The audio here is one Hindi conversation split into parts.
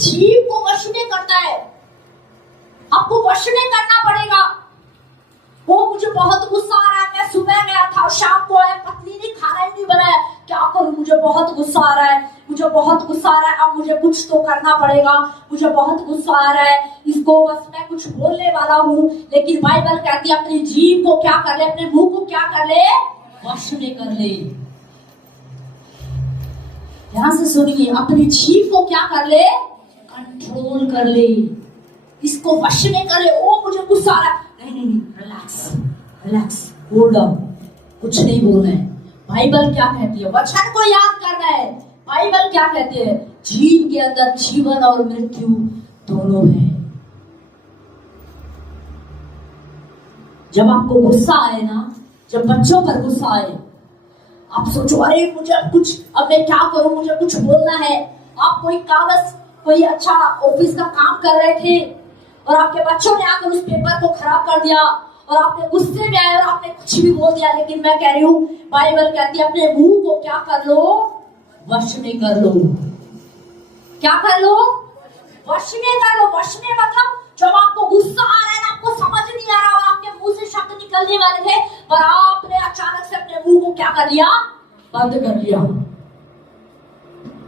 जीव को वश में करता है। आपको वश में करना पड़ेगा। वो मुझे बहुत गुस्सा आ रहा है, मैं सुबह गया था, शाम को आया, पत्नी ने खाना ही नहीं बनाया, क्या करूं, मुझे बहुत गुस्सा आ रहा है, मुझे बहुत गुस्सा आ रहा है, अब मुझे कुछ तो करना पड़ेगा, मुझे बहुत गुस्सा आ रहा है, इसको बस मैं कुछ बोलने वाला हूँ। लेकिन बाइबल कहती है अपनी जीभ को क्या कर ले, अपने मुंह को क्या कर ले, वश में कर ले। ध्यान से सुनिए, अपनी जीभ को क्या कर ले, कंट्रोल कर ले, इसको वश में कर ले। ओ मुझे गुस्सा आ रहा है, नहीं, रिलैक्स रिलैक्स, होल्ड ऑन, कुछ नहीं बोलना है। बाइबल क्या कहती है, वचन को याद करना है। बाइबल क्या कहती है, जीव के अंदर जीवन और मृत्यु दोनों है। जब आपको गुस्सा आए ना, जब बच्चों पर गुस्सा आए, आप सोचो अरे मुझे कुछ, अब मैं क्या करूं, मुझे कुछ बोलना है। आप कोई कागज, कोई अच्छा ऑफिस का काम कर रहे थे और आपके बच्चों ने आकर उस पेपर को खराब कर दिया और आपने गुस्से में आए और आपने कुछ भी बोल दिया। लेकिन मैं कह रही हूँ, बाइबल कहती है अपने मुंह को क्या कर लो, वश में कर लो। क्या कर लो, वश में कर लो। वश में मतलब जब आपको गुस्सा आ रहा है, आपको समझ नहीं आ रहा और आपके मुंह से शब्द निकलने वाले थे, पर आपने अचानक से अपने मुंह को क्या कर लिया, बंद कर लिया।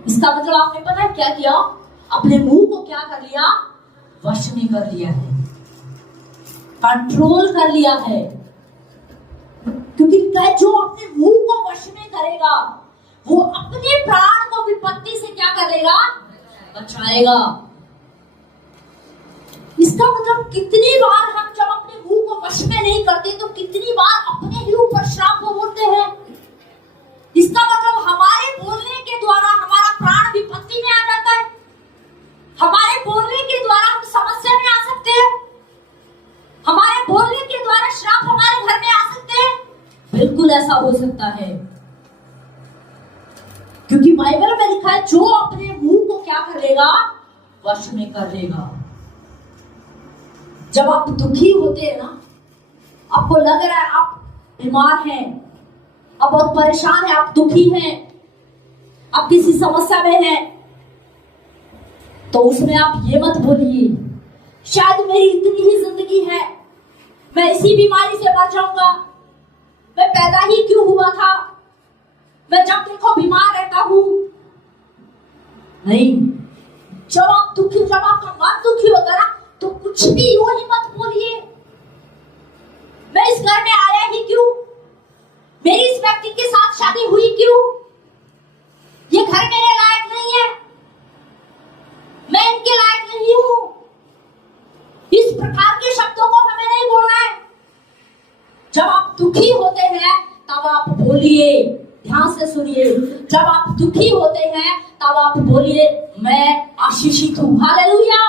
इसका मतलब आपने पता है क्या किया, अपने मुंह को क्या कर लिया, वश में कर लिया है, कंट्रोल कर लिया है। क्योंकि जो अपने मुंह को वश में करेगा वो अपने प्राण को विपत्ति से क्या करेगा, बचाएगा। इसका मतलब कितनी बार हम जब अपने मुंह को वश में नहीं करते तो कितनी बार अपने ही ऊपर श्राप को बोलते हैं। इसका मतलब हमारे बोलने के द्वारा हमारा प्राण विपत्ति में आ जाता है, हमारे बोलने के द्वारा हम समस्या में आ सकते हैं, हमारे बोलने के द्वारा श्राप हमारे घर में आ सकते हैं। बिल्कुल ऐसा हो सकता है, क्योंकि बाइबल में लिखा है जो अपने मुंह को क्या करेगा, वश में कर लेगा। जब आप दुखी होते हैं ना, आपको लग रहा है आप बीमार हैं, आप बहुत परेशान हैं, आप दुखी हैं, आप किसी समस्या में हैं, तो उसमें आप ये मत बोलिए शायद मेरी इतनी ही जिंदगी है, मैं इसी बीमारी से मर जाऊंगा, मैं पैदा ही क्यों हुआ था, मैं जब देखो बीमार रहता हूं। नहीं, जब आप दुखी, जब आपका मन दुखी होता ना, तो कुछ भी यूं ही मत बोलिए मैं इस घर में आया ही क्यों, मेरी इस व्यक्ति के साथ शादी हुई क्यों, ये घर मेरे लायक नहीं है, मैं इनके लायक नहीं हूं। इस प्रकार के शब्दों को हमें नहीं बोलना है। जब आप दुखी होते हैं तब आप बोलिए, ध्यान से सुनिए, जब आप दुखी होते हैं तब आप बोलिए मैं आशीषित हूं। हालेलुया।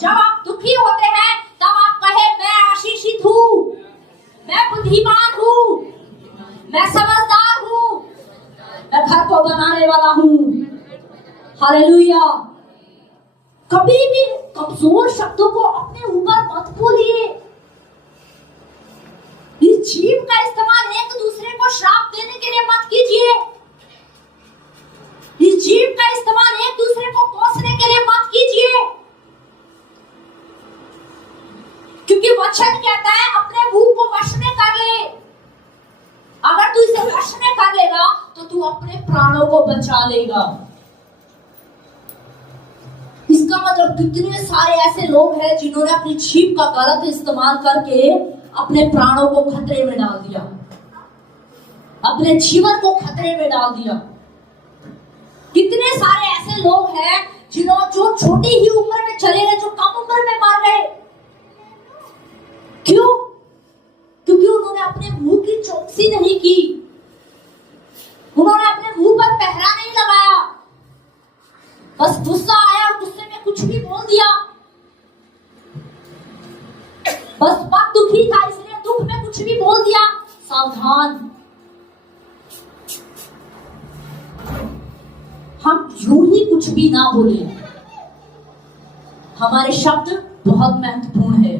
जब आप दुखी होते हैं तब आप कहे मैं आशीषित हूं, मैं बुद्धिमान हूं, मैं समझदार हूं, मैं घर को बनाने वाला हूं। हालेलुया। कभी भी कमजोर शब्दों को अपने ऊपर मत बोलिए। इस जीव का इस्तेमाल एक दूसरे को श्राप देने के लिए मत कीजिए। इस जीव का इस्तेमाल एक दूसरे को कोसने के लिए मत कीजिए, क्योंकि वचन कहता है अपने मुंह को वश में कर ले। अगर तू इसे वश में कर लेगा तो तू अपने प्राणों को बचा लेगा। इसका मतलब कितने सारे ऐसे लोग हैं जिन्होंने अपनी जीभ का गलत इस्तेमाल करके अपने प्राणों को खतरे में डाल दिया, अपने जीवन को खतरे में डाल दिया। कितने सारे ऐसे लोग हैं जो छोटी ही उम्र में चले गए, जो कम उम्र में मर गए। क्यों? क्योंकि उन्होंने अपने मुंह की चौकसी नहीं की, उन्होंने अपने मुंह पर पहरा नहीं लगाया। बस गुस्सा आया और गुस्से में कुछ भी बोल दिया, बस मन दुखी था इसलिए दुख में कुछ भी बोल दिया। सावधान, हम यूं ही कुछ भी ना बोले। हमारे शब्द बहुत महत्वपूर्ण है,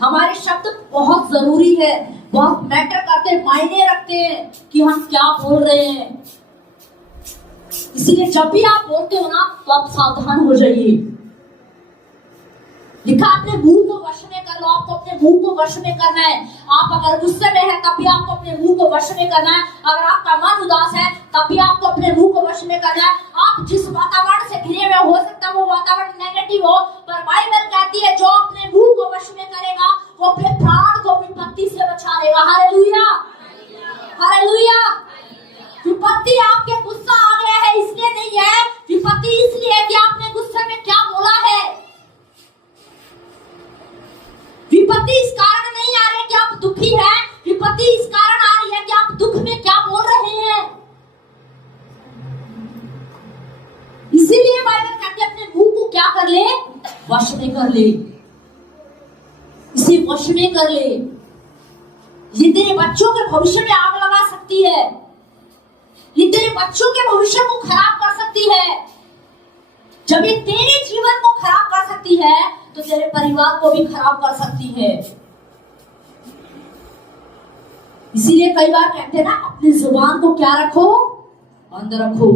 हमारे शब्द बहुत जरूरी है, बहुत मैटर करते, मायने रखते हैं कि हम क्या बोल रहे हैं। इसीलिए जब भी आप बोलते हो ना तो आप सावधान हो जाइए। लिखा अपने मुंह को वश में कर लो, आपको अपने मुंह को वश में करना है। आप अगर गुस्से में है तब भी आपको अपने मुंह को वश में करना है। अगर आपका मन उदास है तब भी आपको अपने मुंह को वश में करना है। आप जिस वातावरण से घिरे हुए हो सकता है वो वातावरण नेगेटिव हो, पर बाइबल कहती है जो अपने मुंह को वश में करेगा वो अपने प्राण को विपत्ति से बचा लेगा। Hallelujah, hallelujah. विपत्ति आपके गुस्सा आ गया है इसलिए नहीं है, विपत्ति इसलिए है कि आपने गुस्से में क्या बोला है। विपत्ति इस कारण नहीं आ रही कि आप दुखी हैं, विपत्ति इस कारण आ रही है कि आप दुख में क्या बोल रहे हैं। इसीलिए बाइबल कहती है अपने मुंह को क्या कर ले, वश में कर ले, इसे वश में कर ले। ये तेरे बच्चों के भविष्य में आग लगा सकती है, ये तेरे बच्चों के भविष्य को खराब कर सकती है। जब ये तेरे जीवन को खराब कर सकती है तो तेरे परिवार को भी खराब कर सकती है। इसीलिए कई बार कहते हैं ना अपनी जुबान को क्या रखो, बंद रखो।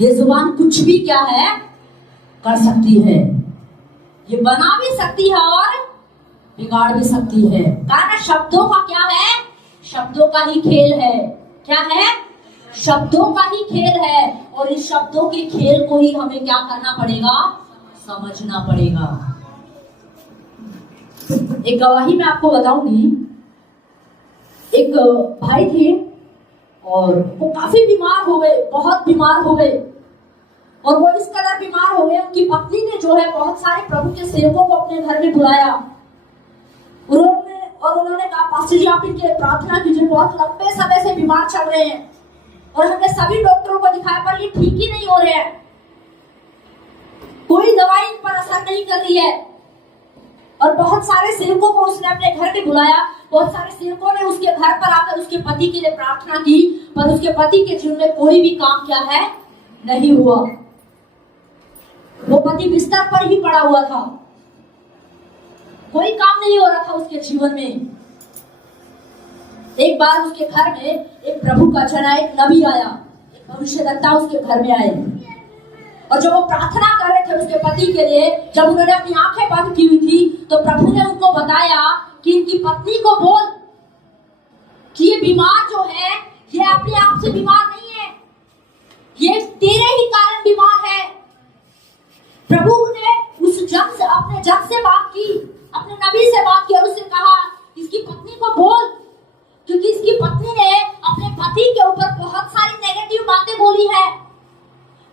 ये जुबान कुछ भी क्या है कर सकती है, ये बना भी सकती है और बिगाड़ भी सकती है। कारण शब्दों का क्या है, शब्दों का ही खेल है। क्या है, शब्दों का ही खेल है। और इस शब्दों के खेल को ही हमें क्या करना पड़ेगा, समझना पड़ेगा। एक गवाही मैं आपको बताऊंगी। एक भाई थे और वो काफी बीमार हो गए, बहुत बीमार हो गए। और वो इस कदर बीमार हो गए, उनकी पत्नी ने जो है बहुत सारे प्रभु के सेवकों को अपने घर में बुलाया। उन्होंने कहा पास्टर जी आप इनके प्रार्थना कीजिए, बहुत लंबे समय से बीमार चल रहे हैं और हमने सभी डॉक्टरों को दिखाया पर ये ठीक ही नहीं हो रहे हैं, कोई दवाई इन पर असर नहीं कर रही है। और बहुत सारे सेवकों को उसने अपने घर में बुलाया, बहुत सारे सेवकों ने उसके घर पर आकर उसके पति के लिए प्रार्थना की, पर उसके पति के जीवन में कोई भी काम क्या है नहीं हुआ। वो पति बिस्तर पर ही पड़ा हुआ था, कोई काम नहीं हो रहा था उसके जीवन में। एक बार उसके घर में एक प्रभु का जना, एक नबी आया, एक भविष्यद्वक्ता उसके घर में आए। और जब वो प्रार्थना कर रहे थे उसके पति के लिए, जब उन्होंने अपनी आंखें बंद की हुई थी तो प्रभु ने उनको बताया कि इनकी पत्नी को बोल कि ये बीमार जो है ये अपने आप से बीमार नहीं है, ये तेरे ही कारण बीमार है। प्रभु ने उस जन से, अपने जन से बात की, अपने नबी से बात की और उससे कहा इसकी पत्नी को बोल, क्योंकि इसकी पत्नी ने अपने पति के ऊपर बहुत सारी नेगेटिव बातें बोली है,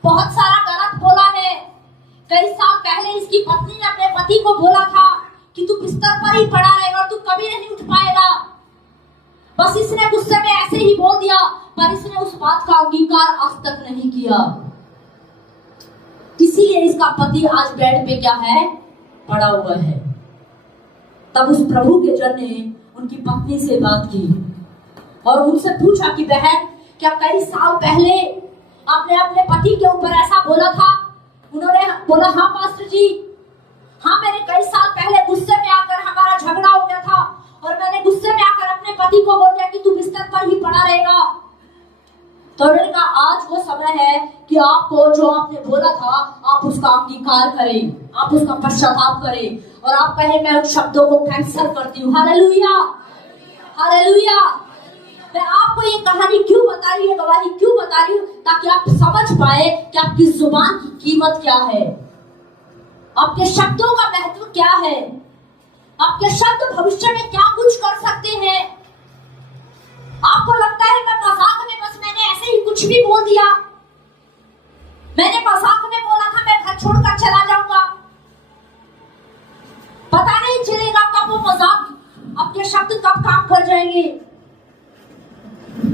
बहुत सारा गलत बोला है। कई साल पहले इसकी पत्नी ने अपने पति को बोला था कि तू बिस्तर पर ही पड़ा रहेगा, तू कभी नहीं उठ पाएगा। बस इसने गुस्से में ऐसे ही बोल दिया, पर इसने उस बात का अंगीकार आज तक नहीं किया। इसीलिए इसका पति आज बेड पे क्या है, पड़ा हुआ है। तब उस प्रभु के जन ने उनकी पत्नी से बात की और उनसे पूछा कि बहन क्या कई साल पहले आपने अपने पति के ऊपर ऐसा बोला था? उन्होंने बोला हाँ पास्टर जी, हाँ मैंने कई साल पहले गुस्से में आकर, हमारा झगड़ा हो गया था और मैंने गुस्से में आकर अपने पति को बोल दिया कि तू बिस्तर पर ही पड़ा रहेगा। तो मैंने कहा आज वो समय है कि आपको जो आपने बोला था आप उसका अंगीकार करें, आप उसका पश्चाताप करें और आप कहें मैं उन शब्दों को कैंसिल करती हूँ। Hallelujah, hallelujah. मैं आपको ये कहानी क्यों बता रही हूँ, गवाही क्यों बता रही हूँ, ताकि आप समझ पाए कि आपकी जुबान की कीमत क्या है, आपके शब्दों का महत्व क्या है, आपके शब्द भविष्य में क्या कुछ कर सकते हैं। आपको लगता है मैं मजाक में, बस मैंने ऐसे ही कुछ भी बोल दिया, मैंने मजाक में बोला था मैं घर छोड़कर चला जाऊंगा, पता नहीं चलेगा कब वो मजाक, आपके शब्द कब काम कर जाएंगे।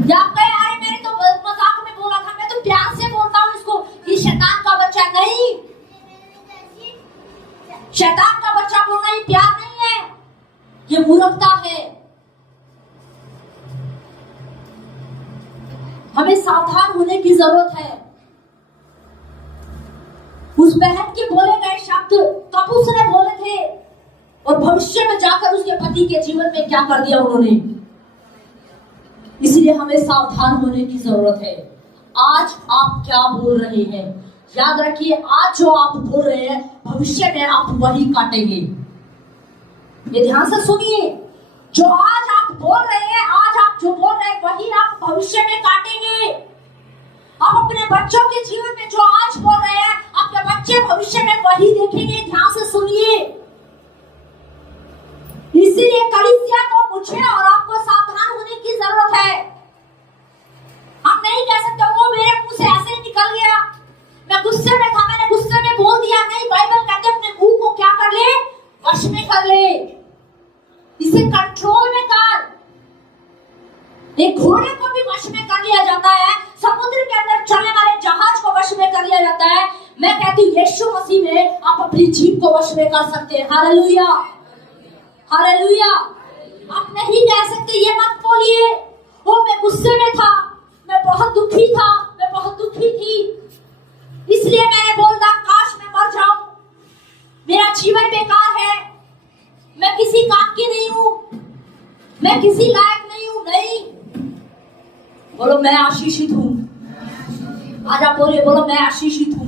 या आप कहे अरे मैंने तो मजाक में बोला था, मैं तो प्यार से बोलता हूँ इसको, ये शैतान का बच्चा। नहीं, शैतान का बच्चा बोलना ही प्यार नहीं है, ये मूर्खता है। हमें सावधान होने की जरूरत है। उस बहन के बोले गए शब्द कब उसने बोले थे और भविष्य में जाकर उसके पति के जीवन में क्या कर दिया उन्होंने। इसलिए हमें सावधान होने की जरूरत है। आज आप क्या बोल रहे हैं। याद रखिए, आज जो आप बोल रहे हैं भविष्य में आप वही काटेंगे। ये ध्यान से सुनिए, जो आज आप बोल रहे हैं, आज आप जो बोल रहे हैं वही आप भविष्य में काटेंगे। आप अपने बच्चों के जीवन में जो आज बोल रहे हैं, आपके बच्चे भविष्य में वही देखेंगे। ध्यान से सुनिए। इसीलिए कलीसिया को मुझे और आपको सावधान होने की जरूरत है। हम नहीं कह सकते वो मेरे मुंह से ऐसे ही निकल गया, मैं गुस्से में था, मैंने गुस्से में बोल दिया। नहीं, बाइबल कहते अपने मुंह को क्या कर ले, वश में कर ले, इसे कंट्रोल में कर। एक घोड़े को भी वश में कर लिया जाता है, समुद्र के अंदर चलने वाले जहाज को वश में कर लिया जाता है। मैं कहती हूँ यीशु मसीह में आप अपनी जीभ को वश में कर सकते हैं। Hallelujah, hallelujah. आप नहीं कह सकते, ये मत बोलिए वो मैं गुस्से में था, मैं बहुत दुखी था, मैं बहुत दुखी थी, इसलिए मैंने बोला काश मैं मर जाऊं, मेरा जीवन बेकार है, मैं किसी काम की नहीं हूं, मैं किसी लायक नहीं हूं। नहीं, बोलो मैं आशीषित हूं। आज आप बोलिए, बोलो मैं आशीषित हूं,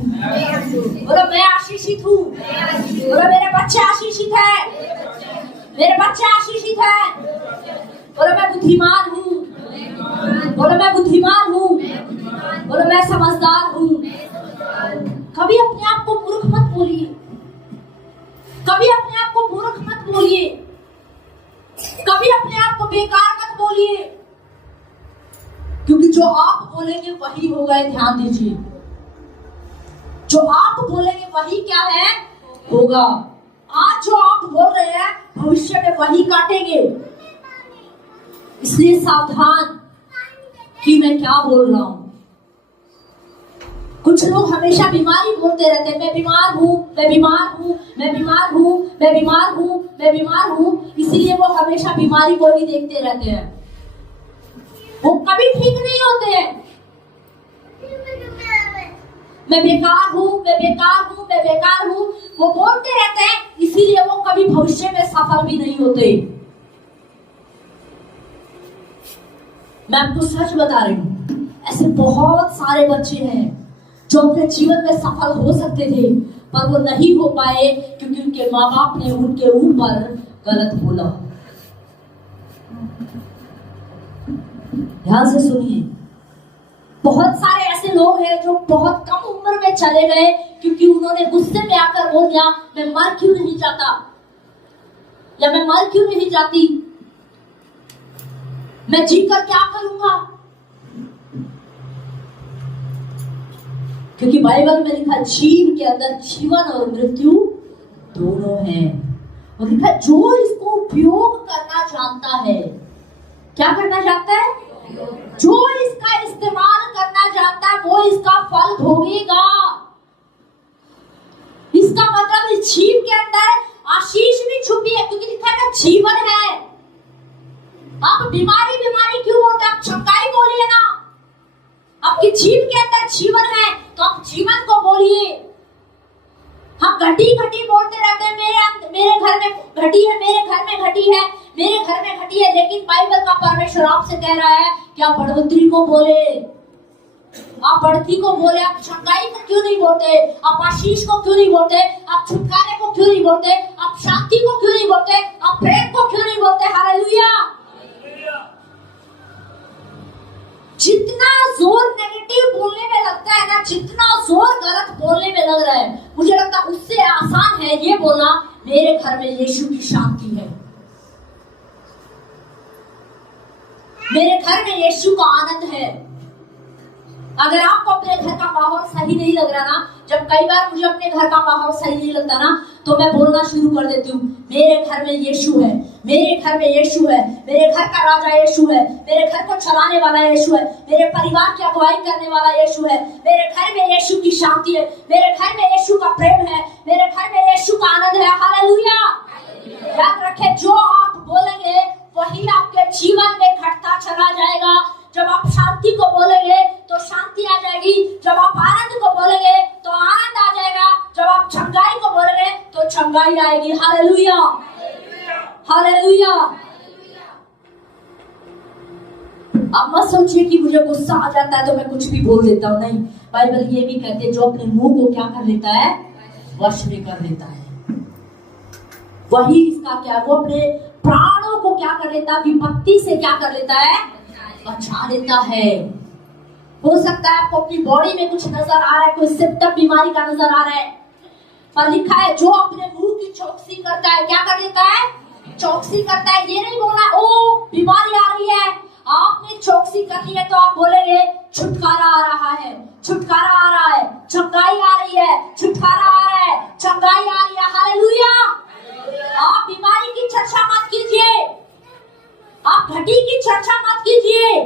बोलो मैं आशीषित हूं, बोलो मेरे बच्चे आशीषित है, मेरे बच्चे आशीषित है, बोलो मैं बुद्धिमान हूं, बोलो मैं बुद्धिमान हूं, बोलो मैं समझदार हूं। कभी अपने आप को मूर्ख मत बोलिए, कभी अपने आप को मूर्ख मत बोलिए, कभी अपने आप को बेकार मत बोलिए, क्योंकि जो आप बोलेंगे वही होगा। ध्यान दीजिए, जो आप बोलेंगे वही क्या है, होगा। आज जो आप बोल रहे हैं भविष्य में वही काटेंगे। इसलिए सावधान कि मैं क्या बोल रहा हूं। कुछ लोग हमेशा बीमारी बोलते रहते हैं, मैं बीमार हूं, मैं बीमार हूं, मैं बीमार हूं, मैं बीमार हूं, मैं बीमार हूं। इसीलिए वो हमेशा बीमारी को ही देखते रहते हैं, वो कभी ठीक नहीं होते हैं। मैं बेकार हूं, मैं बेकार हूं, मैं बेकार हूं, वो बोलते रहते हैं। इसीलिए वो कभी भविष्य में सफल भी नहीं होते। मैं आपको सच बता रही हूं, ऐसे बहुत सारे बच्चे हैं जो अपने जीवन में सफल हो सकते थे, पर वो नहीं हो पाए क्योंकि उनके माँ बाप ने उनके ऊपर गलत बोला। ध्यान से सुनिए, बहुत सारे ऐसे लोग हैं जो बहुत कम उम्र में चले गए क्योंकि उन्होंने गुस्से में आकर बोल दिया मैं मर क्यों नहीं जाता, या मैं मर क्यों नहीं जाती, मैं जीकर क्या करूंगा। क्योंकि बाइबल में लिखा जीव के अंदर जीवन और मृत्यु दोनों हैं, और लिखा जो इसको उपयोग करना जानता है, क्या करना जानता है, जो इसका इस्तेमाल करना जानता है वो इसका फल भोगेगा। इसका मतलब इस जीव के अंदर आशीष भी छुपी है, क्योंकि लिखा है जीवन है। आप बीमारी बीमारी क्यों बोलते हैं, आप शंकाई बोलिए ना। आपकी जीव के अंदर जीवन है तो आप जीवन को बोलिए। हम घटी घटी बोलते रहते हैं, मेरे घर में घटी है, मेरे घर में घटी है, मेरे घर में घटी है, लेकिन बाइबल का परमेश्वर आपसे कह रहा है कि आप बढ़ोतरी को बोले, आप बढ़ती को बोले। आप शंकाई को क्यों नहीं बोलते, आप आशीष को क्यों नहीं बोलते, आप छुटकारे को क्यों नहीं बोलते, आप शांति को क्यों नहीं बोलते, आप प्रेम को क्यों नहीं बोलते। हालेलुया। जितना जोर नेगेटिव बोलने में लगता है ना, जितना जोर गलत बोलने में लग रहा है, मुझे लगता है उससे आसान है ये बोलना मेरे घर में यीशु की शांति है, मेरे घर में यीशु का आनंद है। अगर आपको अपने घर का माहौल सही नहीं लग रहा ना, जब कई बार मुझे अपने घर का माहौल सही नहीं लगता ना, तो मैं बोलना शुरू कर देती हूँ मेरे घर में यीशु है, मेरे घर में यीशु है, मेरे घर का राजा यीशु है, मेरे घर को चलाने वाला यीशु है, मेरे परिवार की अगुवाई करने वाला यीशु है, मेरे घर में यीशु की शांति है, मेरे घर में यीशु का प्रेम है, मेरे घर में यीशु का आनंद है। हालेलुया। याद रखें, जो आप बोलेंगे वही आपके जीवन में घटता चला जाएगा। जब आप शांति को बोलेंगे तो शांति आ जाएगी, जब आप आनंद को बोलेंगे तो आनंद आ जाएगा, जब आप चंगाई को बोलेंगे तो चंगाई आएगी। Hallelujah, hallelujah. आप मत सोचिए कि मुझे गुस्सा आ जाता है तो मैं कुछ भी बोल देता हूँ, नहीं। बाइबल ये भी कहते हैं जो अपने मुंह को क्या कर लेता है, वश में कर लेता है, वही इसका क्या, वो अपने प्राणों को क्या कर लेता है, विपत्ति से क्या कर लेता है, बचा लेता है। हो सकता है आपको अपनी बॉडी में कुछ नजर आ रहा है, कोई सिम्टम बीमारी का नजर आ रहा है, पर लिखा है जो अपने मुंह की चौकसी करता है क्या कर लेता है, चौकसी करता है। ये नहीं बोलना ओ बीमारी आ रही है, आपने चौकसी कर ली है तो आप बोलेंगे छुटकारा आ रहा है, छुटकारा आ रहा है, चंगाई आ रही है, छुटकारा आ रहा है, चंगाई आ रही है। हालेलुया। आप बीमारी की चर्चा मत कीजिए, आप घटी की चर्चा मत कीजिए,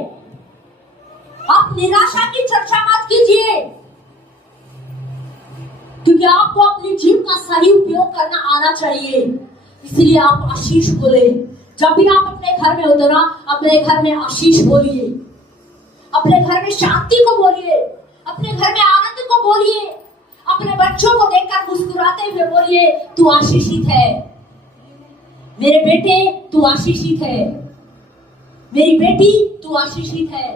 आप निराशा की चर्चा मत कीजिए, क्योंकि आपको अपनी जीव का सही उपयोग करना आना चाहिए। इसलिए आप आशीष बोले। जब भी आप अपने घर में होते ना, अपने घर में आशीष बोलिए, अपने घर में शांति को बोलिए, अपने घर में आनंद को बोलिए, अपने बच्चों को देखकर मुस्कुराते हुए बोलिए तू आशीषित है, मेरे बेटे तू आशीषित है, मेरी बेटी तू आशीषित है।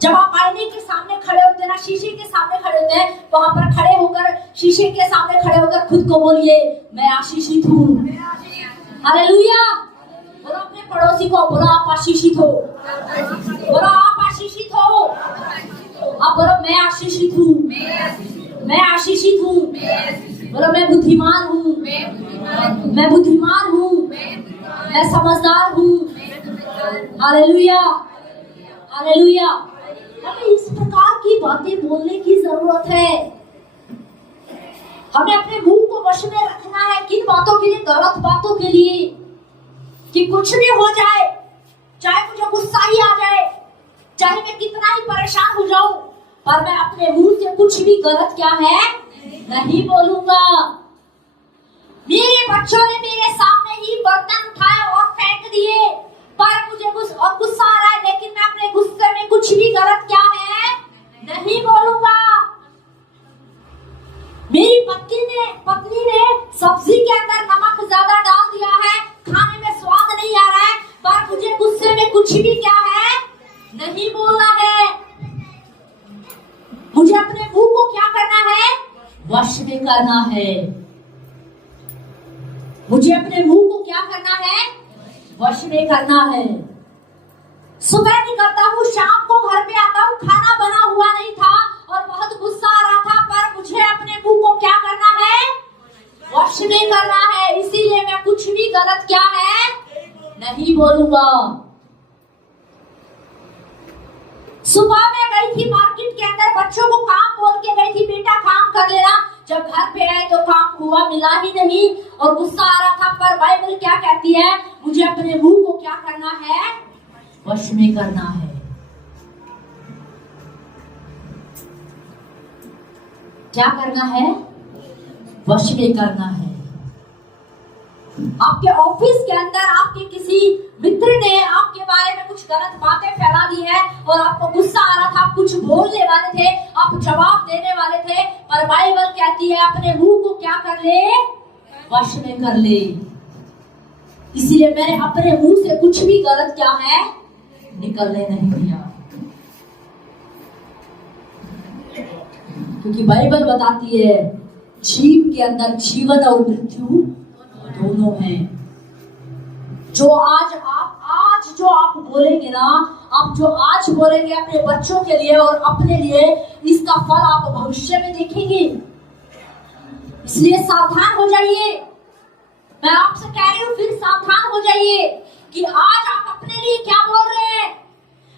जब आप आईने के सामने खड़े होते हैं ना, शीशे के सामने खड़े होते हैं, वहां पर खड़े होकर, शीशे के सामने खड़े होकर खुद को बोलिए मैं आशीषित हूँ। हालेलुया। बोलो अपने पड़ोसी को, बोलो आप आशीषित हो, बोलो आप आशीषित हो, आप बोलो मैं आशीषित हूँ, मैं आशीषित हूँ, बोलो मैं बुद्धिमान हूँ, मैं बुद्धिमान हूँ, मैं समझदार हूँ। Hallelujah, hallelujah. हमें इस प्रकार की बातें बोलने की जरूरत है। हमें अपने मुंह को वश में रखना है। किन बातों के लिए? गलत बातों के लिए, कि कुछ भी हो जाए, चाहे मुझे गुस्सा ही आ जाए, चाहे मैं कितना ही परेशान हो जाऊं, पर मैं अपने मुंह से कुछ भी गलत क्या है नहीं बोलूंगा। मेरे बच्चों ने मेरे सामने ही बर्तन उठाए और फेंक दिए, पर मुझे गुस्सा आ रहा है, लेकिन मैं अपने गुस्से में कुछ भी गलत क्या है नहीं बोलूंगा। मेरी पत्नी ने सब्जी के अंदर नमक ज्यादा डाल दिया है, खाने में स्वाद नहीं आ रहा है, पर मुझे गुस्से में कुछ भी क्या है नहीं बोलना है। मुझे अपने मुंह को क्या करना है, वश में करना है। मुझे अपने मुंह को क्या करना है, वश में करना है। सुबह निकलता हूँ, शाम को घर पे आता हूँ, खाना बना हुआ नहीं था और बहुत गुस्सा आ रहा था, पर मुझे अपने मुंह को क्या करना है, वश में करना है। इसीलिए मैं कुछ भी गलत क्या है नहीं बोलूंगा। सुबह में गई थी मार्केट के अंदर, बच्चों को काम बोल के गई थी, बेटा काम कर लेना। जब घर पे आए तो काम हुआ मिला ही नहीं और गुस्सा आ रहा था, पर बाइबल क्या कहती है, मुझे अपने मुंह को क्या करना है, वश में करना है। क्या करना है, वश में करना है। आपके ऑफिस के अंदर आपके किसी मित्र ने आपके बारे में कुछ गलत बातें फैला दी है और आपको गुस्सा आ रहा था, आप कुछ बोलने वाले थे, आप जवाब देने वाले थे, पर बाइबल कहती है अपने मुंह को क्या कर ले, वश में कर ले। इसीलिए मैंने अपने मुंह से कुछ भी गलत क्या है निकलने नहीं दिया, क्योंकि बाइबल बताती है जीव के अंदर जीवन और मृत्यु दोनों हैं। जो आज आप बोलेंगे ना, आप जो आज बोलेंगे अपने बच्चों के लिए और अपने लिए, इसका फल आप भविष्य में देखेंगे। इसलिए सावधान हो जाइए। मैं आपसे कह रही हूँ, फिर सावधान हो जाइए कि आज आप अपने लिए क्या बोल रहे हैं,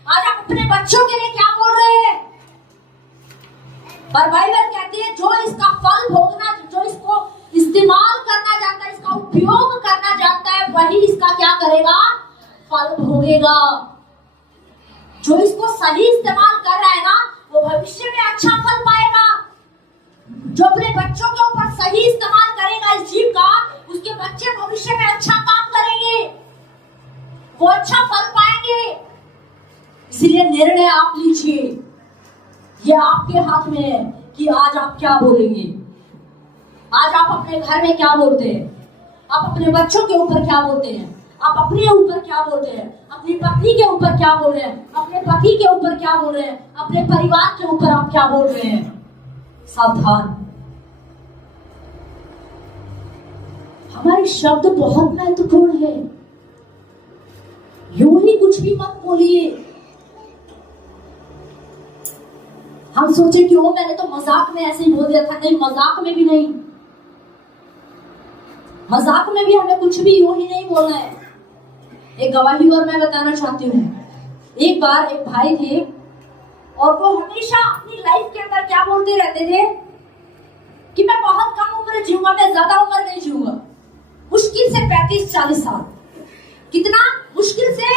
आज आप अपने बच्चों के लिए क्या बोल रहे हैं। पर बाइबल कहती है जो इसका फल भोगना, जो इसको इस्तेमाल करना जानता है, इसका उपयोग करना जानता है, वही इसका क्या करेगा, फल भोगेगा। जो इसको सही इस्तेमाल कर रहा है ना, वो भविष्य में अच्छा फल पाएगा। जो अपने बच्चों के ऊपर सही इस्तेमाल करेगा इस जीव का, उसके बच्चे भविष्य में अच्छा काम करेंगे, वो अच्छा फल पाएंगे। इसलिए निर्णय आप लीजिए, ये आपके हाथ में है कि आज आप क्या बोलेंगे। आज आप अपने घर में क्या बोलते हैं, आप अपने बच्चों के ऊपर क्या बोलते हैं, आप अपने ऊपर क्या बोल रहे हैं, अपनी पत्नी के ऊपर क्या बोल रहे हैं, अपने पति के ऊपर क्या बोल रहे हैं, अपने परिवार के ऊपर आप क्या बोल रहे हैं। सावधान। हमारे शब्द बहुत महत्वपूर्ण है। यूं ही कुछ भी मत बोलिए। हम सोचे कि ओ मैंने तो मजाक में ऐसे ही बोल दिया था। नहीं, मजाक में भी नहीं, मजाक में भी हमें कुछ भी यूं ही नहीं बोलना है। एक गवाही और मैं बताना चाहती हूँ। एक बार एक भाई थे और वो हमेशा अपनी लाइफ के अंदर क्या बोलते रहते थे कि मैं बहुत कम उम्र जीऊंगा, मैं ज्यादा उम्र नहीं जीऊंगा। मुश्किल से 35-40 साल। कितना मुश्किल से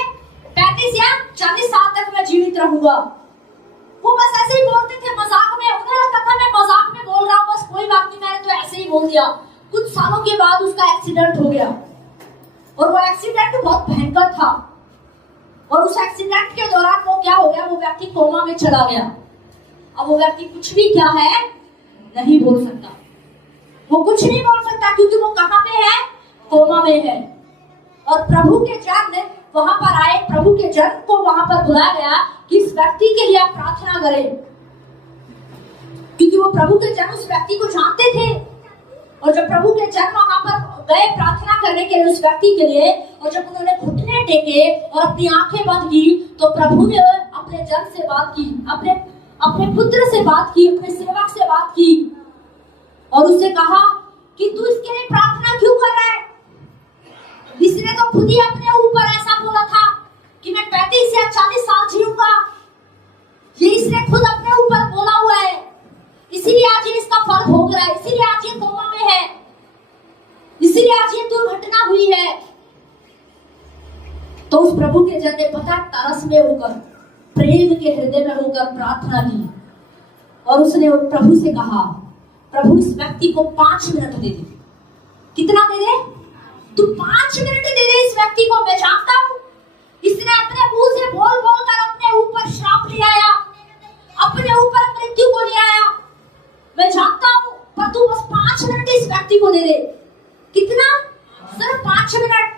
35 या 40 साल तक मैं जीवित रहूंगा। वो बस ऐसे ही बोलते थे मजाक में। उन्हें लगता था मैं मजाक में बोल रहा हूँ, बस कोई बात नहीं, मैंने तो ऐसे ही बोल दिया। कुछ सालों के बाद उसका एक्सीडेंट हो गया और वो एक्सीडेंट बहुत भयंकर था। और उस एक्सीडेंट के दौरान वो क्या हो गया, वो व्यक्ति कोमा में चला गया। अब वो व्यक्ति कुछ भी क्या है नहीं बोल सकता। वो कुछ नहीं बोल सकता क्योंकि वो कहां पे है, कोमा में है। और प्रभु के जन वहां पर आए, प्रभु के जन को वहां पर बुलाया गया कि इस व्यक्ति के लिए आप प्रार्थना करें, क्योंकि वो प्रभु के जन उस व्यक्ति को जानते थे। और जब प्रभु के जन वहां पर गए प्रार्थना करने के लिए उस व्यक्ति के लिए, और जब उन्होंने घुटने टेके और अपनी आंखें बंद की, तो प्रभु ने अपने जन से बात की, अपने पुत्र से बात की, अपने सेवक से बात की और उससे कहा कि तू इसके लिए प्रार्थना क्यों कर रहा है। इसने तो खुद ही अपने ऊपर ऐसा बोला था कि मैं 35 या 40 साल जीऊंगा। ये इसने खुद अपने ऊपर बोला हुआ है, इसीलिए आज ये इसका फल भोग रहा है, इसीलिए आज ये कोमा में है, इसीलिए आज ये दुर्घटना हुई है। तो उस प्रभु के जन ने पता तरस में होकर, प्रेम के हृदय में होकर प्रार्थना की और उसने प्रभु से कहा, प्रभु इस व्यक्ति को 5 मिनट दे दे। कितना दे दे? तू 5 मिनट दे दे इस व्यक्ति को। मैं जानता हूं इसने अपने मुंह से बोल बोल कर अपने ऊपर श्राप ले आया, अपने ऊपर मृत्यु को ले आया। मैं जानता हूं, पर तू बस 5 मिनट इस व्यक्ति को दे दे। कितना? सिर्फ 5 मिनट।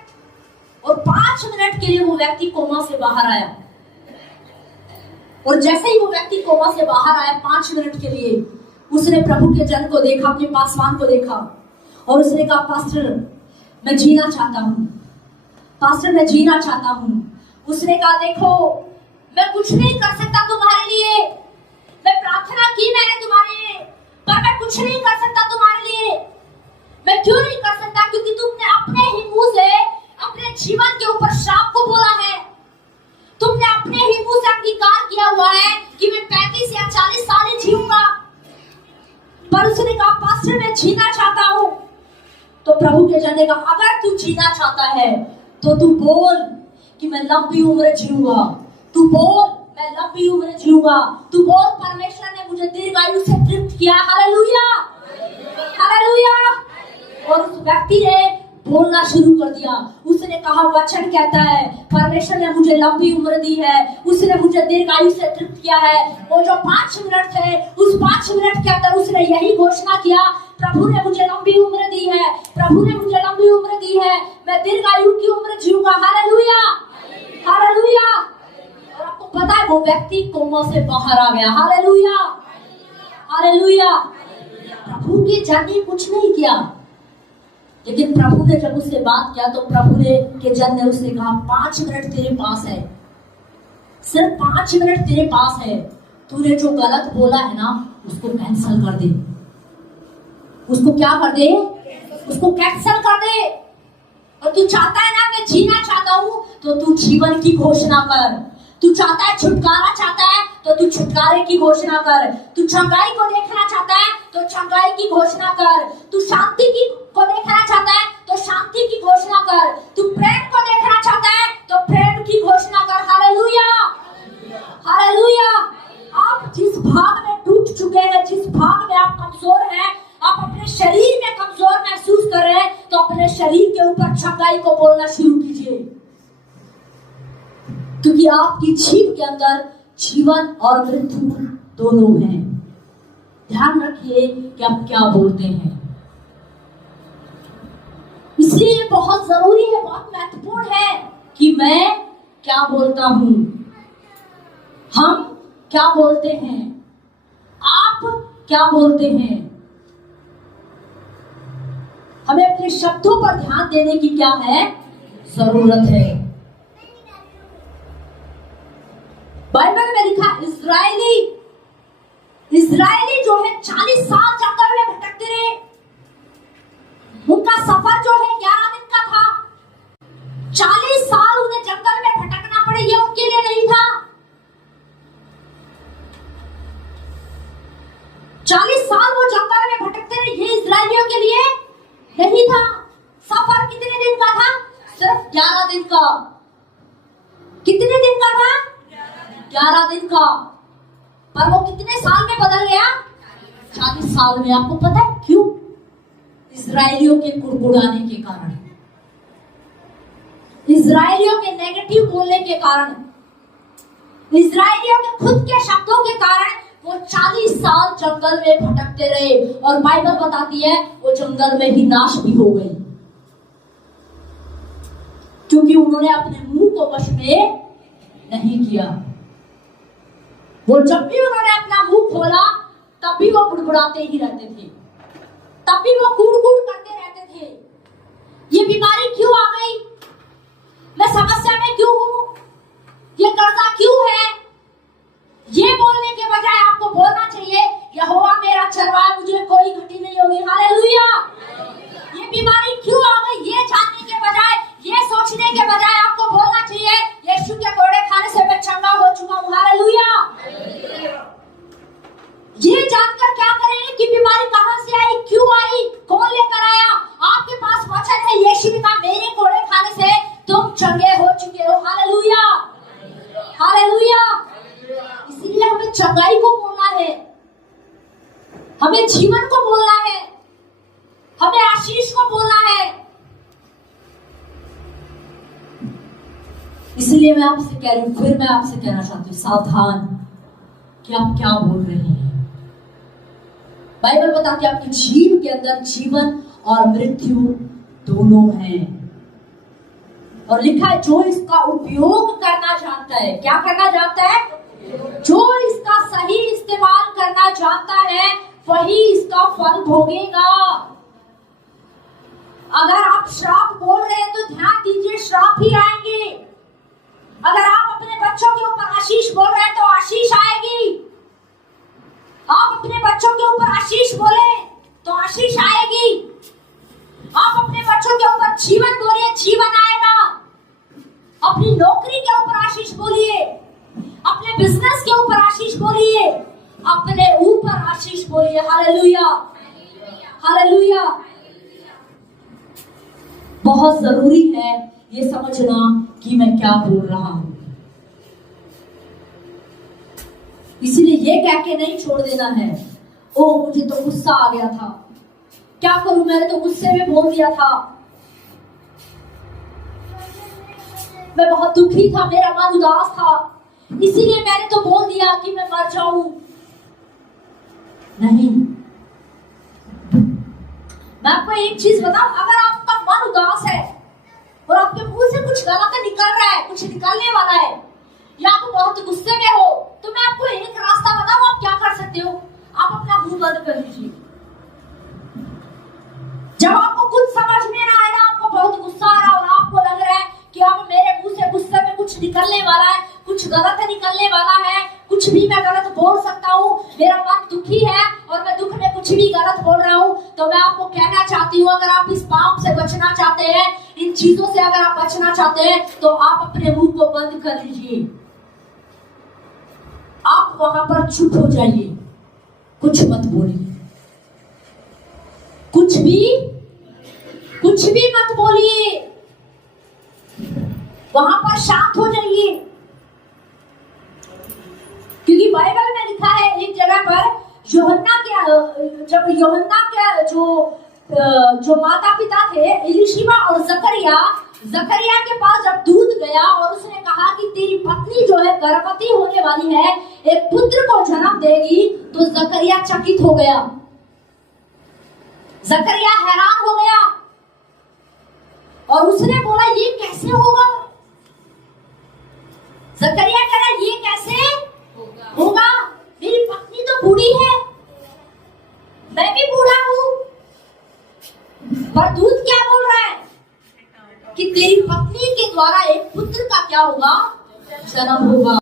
और 5 मिनट के लिए वो व्यक्ति कोमा से बाहर आया। और जैसे ही वो व्यक्ति कोमा से बाहर आया 5 मिनट के लिए, उसने प्रभु के जन को देखा, अपने पासवान को देखा और उसने कहा, पास्टर मैं जीना चाहता हूँ, पास्टर मैं जीना चाहता हूँ। उसने कहा, देखो मैं कुछ नहीं कर सकता तुम्हारे लिए, मैं प्रार्थना की मैंने तुम्हारे लिए, पर मैं कुछ नहीं कर सकता तुम्हारे लिए। मैं क्यों नहीं कर सकता? क्योंकि तुमने अपने ही मुंह से अपने जीवन के ऊपर श्राप को बोला है। तुमने अपने ही मुंह से अंगीकार किया हुआ है कि मैं 35 या 40 साल ही जीऊंगा। पर उसने कहा, पास्टर मैं जीना चाहता हूँ। तो प्रभु के जन ने कहा, अगर तू जीना चाहता है तो तू बोल कि मैं लंबी उम्र जीऊंगा। तू बोल मैं लंबी उम्र जीऊंगा। तू बोल परमेश्वर ने मुझे दीर्घायु से तृप्त किया। Hallelujah, hallelujah. और उस व्यक्ति ने बोलना शुरू कर दिया। उसने कहा, वचन कहता है परमेश्वर ने मुझे लंबी उम्र दी है, उसने मुझे दीर्घायु से तृप्त किया है। वो जो 5 मिनट थे, उस 5 मिनट के अंदर उसने यही घोषणा किया, प्रभु ने मुझे लंबी उम्र दी है, प्रभु ने मुझे लंबी उम्र दी है, मैं दीर्घायु की उम्र जीऊंगा। Hallelujah, hallelujah. और आपको पता है वो व्यक्ति कोमा से बाहर आ गया। Hallelujah, hallelujah. प्रभु के जन ने कुछ नहीं किया, लेकिन प्रभु ने जब उससे बात किया तो प्रभु ने के जन ने उससे कहा, 5 मिनट तेरे पास है, सिर्फ 5 मिनट तेरे पास है। तूने जो गलत बोला है ना, उसको कैंसिल कर दे। उसको क्या कर दे? उसको कैंसिल कर दे। और तू चाहता है ना मैं जीना चाहता हूँ, तो तू जीवन की घोषणा कर। तू चाहता है छुटकारा चाहता है, तो तू छुटकारे की घोषणा कर। तू चंगाई को देखना चाहता है तो चंगाई की घोषणा कर। तू शांति की को देखना चाहता है तो शांति की घोषणा कर। तू प्रेम को देखना चाहता है तो प्रेम की घोषणा कर। Hallelujah, hallelujah. आप जिस भाग में टूट चुके हैं, जिस भाग में आप कमजोर हैं, आप अपने शरीर में कमजोर महसूस कर रहे हैं, तो अपने शरीर के ऊपर चंगाई को बोलना शुरू कीजिए, क्योंकि आपकी जीभ के अंदर जीवन और मृत्यु दोनों हैं। ध्यान रखिए कि आप क्या बोलते हैं। इसलिए बहुत जरूरी है, बहुत महत्वपूर्ण है वाला हूं। हम क्या बोलते हैं, आप क्या बोलते हैं? हमें अपने शब्दों पर ध्यान देने की क्या है, जरूरत है। बाइबल में लिखा इजरायली जो है 40 साल जंगल में भटकते रहे। उनका सफर जो है 11 दिन का था। 40 साल उन्हें जंगल में भटकना पड़े, ये उनके लिए नहीं था। 40 साल वो जंगल में भटकते रहे, ये इजरायलियों के लिए नहीं था। सफर कितने दिन का था? सिर्फ 11 दिन का। कितने दिन का था? 11 दिन का। पर वो कितने साल में बदल गया? 40 साल में। आपको पता है क्यों? इजरायलियों के कुड़कुड़ाने के कारण, इजरायलियों के नेगेटिव बोलने के कारण, इजरायलियों के खुद के शब्दों के कारण वो 40 साल जंगल में भटकते रहे। और बाइबल बताती है वो जंगल में ही नाश भी हो गई, क्योंकि उन्होंने अपने मुंह को वश में नहीं किया। वो जब भी उन्होंने अपना मुंह खोला तब भी वो बुड़बुड़ाते ही रहते थे, तब भी वो कूड़ करते रहते थे। ये बीमारी क्यों आ गई? मैं समस्या में क्यों हूं? ये कर्जा क्यों है? ये बोलने के बजाय आपको बोलना चाहिए यहोवा मेरा चरवाहा, मुझे कोई घटी नहीं होगी। हालेलुया। ये बीमारी क्यों आ गई ये जानने के बजाय, ये सोचने के बजाय आपको बोलना चाहिए यीशु के कोड़े खाने से मैं चंगा हो चुका हूं। हालेलुया। ये जानकर क्या करेंगे कि बीमारी कहां से आई, क्यों आई, कौन लेकर आया? आपके पास वचन है, यीशु ने कहा मेरे कोड़े खाने से तुम चंगे हो चुके हो। Hallelujah, hallelujah. इसलिए हमें चंगाई को बोलना है, हमें जीवन को बोलना है, हमें आशीष को बोलना है। इसलिए मैं आपसे कह रही हूं, फिर मैं आपसे कहना चाहती हूँ, सावधान कि आप क्या बोल रहे हैं। बाइबल बताती है आपके जीव के अंदर जीवन और मृत्यु दोनों हैं। और लिखा है जो इसका उपयोग करना जानता है, क्या करना जानता है? जो इसका सही इस्तेमाल करना जानता है वही इसका फल भोगेगा। अगर आप श्राप बोल रहे हैं तो ध्यान दीजिए, श्राप ही आएंगे। अगर आप अपने बच्चों के ऊपर आशीष बोल रहे हैं तो आशीष आएगी। आप अपने बच्चों के ऊपर आशीष बोले तो आशीष आएगी। आप अपने बच्चों के ऊपर जीवन बोलिए, जीवन आएगा। अपनी नौकरी के ऊपर आशीष बोलिए, अपने बिजनेस के ऊपर आशीष बोलिए, अपने ऊपर आशीष बोलिए। Hallelujah, hallelujah. बहुत जरूरी है ये समझना कि मैं क्या बोल रहा हूं। इसीलिए ये कह के नहीं छोड़ देना है, ओ मुझे तो गुस्सा आ गया था, क्या करूं, मैंने तो गुस्से में बोल दिया था, मैं बहुत दुखी था, मेरा मन उदास था, इसीलिए मैंने तो बोल दिया कि मैं मर जाऊं। नहीं, मैं आपको एक चीज बताऊं, अगर आपका मन उदास है और आपके मुंह से कुछ गलत निकल रहा है, कुछ निकलने वाला है, या आप बहुत गुस्से में हो, तो मैं आपको एक रास्ता बताऊं, आप क्या कर सकते हो? आप अपना मुंह बंद कर लीजिए। जब आपको कुछ समझ में ना आए, आपको बहुत गुस्सा आ रहा और आपको लग रहा है कि अब मेरे मुंह से गुस्से में कुछ निकलने वाला है, कुछ गलत निकलने वाला है, कुछ भी मैं गलत बोल सकता हूँ, मेरा मन दुखी है और मैं दुख में कुछ भी गलत बोल रहा हूँ, तो मैं आपको कहना चाहती हूँ, अगर आप इस पाप से बचना चाहते हैं, इन चीजों से अगर आप बचना चाहते हैं, तो आप अपने मुंह को बंद कर लीजिए। आप वहां पर चुप हो जाइए, कुछ मत बोलिए, कुछ भी मत बोलिए, वहां पर शांत हो जाइए। क्योंकि बाइबल में लिखा है एक जगह पर, जब यूहन्ना के जो माता पिता थे इलिशिबा और जकरिया के पास जब दूत गया और उसने कहा कि तेरी पत्नी जो है गर्भवती होने वाली है, एक पुत्र को जन्म देगी, तो जकरिया चकित हो गया, जकरिया हैरान हो गया और उसने बोला ये कैसे होगा? जकरिया कह रहा ये कैसे होगा, मेरी पत्नी तो बूढ़ी है, मैं भी बूढ़ा हूं। पर दूत क्या बोल रहा है कि तेरी पत्नी के द्वारा एक पुत्र का क्या होगा, जन्म होगा।